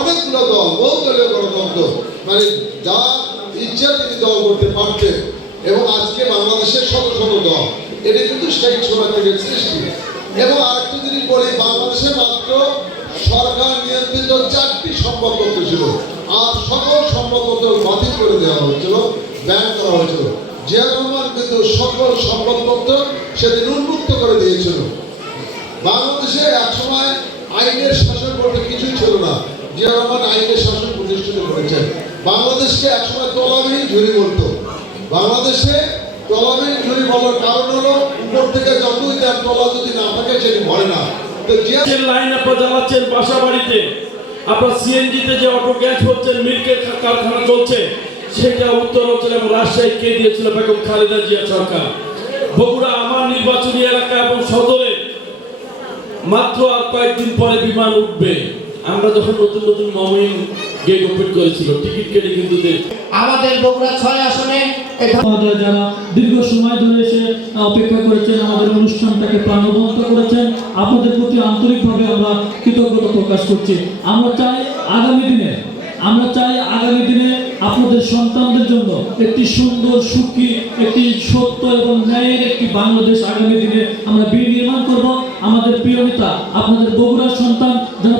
অনেকগুলো দল, বহুদলীয় গণতন্ত্র, মানে যা ইচ্ছা তিনি দল করতে পারতেন, এবং আজকে বাংলাদেশের শত শত দল, এটা কিন্তু সেই ছোড়া থেকে সৃষ্টি। এবং আরেকটা জিনিস বলি, বাংলাদেশে মাত্র সরকার নিয়ন্ত্রিত 4টি সংবাদপত্র ছিল, আর সকল সংবাদপত্র বাতিল করে দেওয়া হয়েছিল, ব্যান করা হয়েছিল। জিয়া রহমান কিন্তু সকল সংবাদপত্র সেদিন উন্মুক্ত করে দিয়েছিল। বাংলাদেশে একসময় আইনের শাসন বলতে কিছুই ছিল না, জিয়া রহমান আইনের শাসন প্রতিষ্ঠিত করেছেন। বাংলাদেশকে একসময় তলাবিহীন ঝুরি বলতো। বাংলাদেশে তলাবিহীন ঝুরি বলার কারণ হলো উপর থেকে যতই তার তলা যদি না থাকে সেটি ভরে না। তো জিয়া লাইন আপনারা জ্বালাচ্ছেন বাসা বাড়িতে, আপনার সিএনজিতে যে অটো গ্যাস হচ্ছেন, মিল্কের কারখানা চলছে, সেটা উত্তরাঞ্চল এবং রাজশাহী কে দিয়েছিল বেগম খালেদা জিয়া সরকার। বগুড়া আমার নির্বাচনী এলাকা এবং সদরে মাত্র আর কয়েকদিন পরে বিমান উঠবে। আমরা যখন নতুন নতুন মমিন গেট ওপেন করেছিল, টিকিট কেটে কিন্তু আমাদের বগুড়া 6 আসনে যারা দীর্ঘ সময় ধরে এসে অপেক্ষা করেছেন, আমাদের অনুষ্ঠানটাকে প্রাণবন্ত করেছেন, আপনাদের প্রতি আন্তরিকভাবে আমরা কৃতজ্ঞতা প্রকাশ করছি। আমরা চাই আগামী দিনে আপনাদের সন্তানদের জন্য একটি সুন্দর, সুখী, একটি সত্য এবং ন্যায়ের একটি বাংলাদেশ আগামী দিনে আমরা বিনির্মাণ করব। আমাদের প্রিয় নেতা, আপনাদের বগুড়ার সন্তান যারা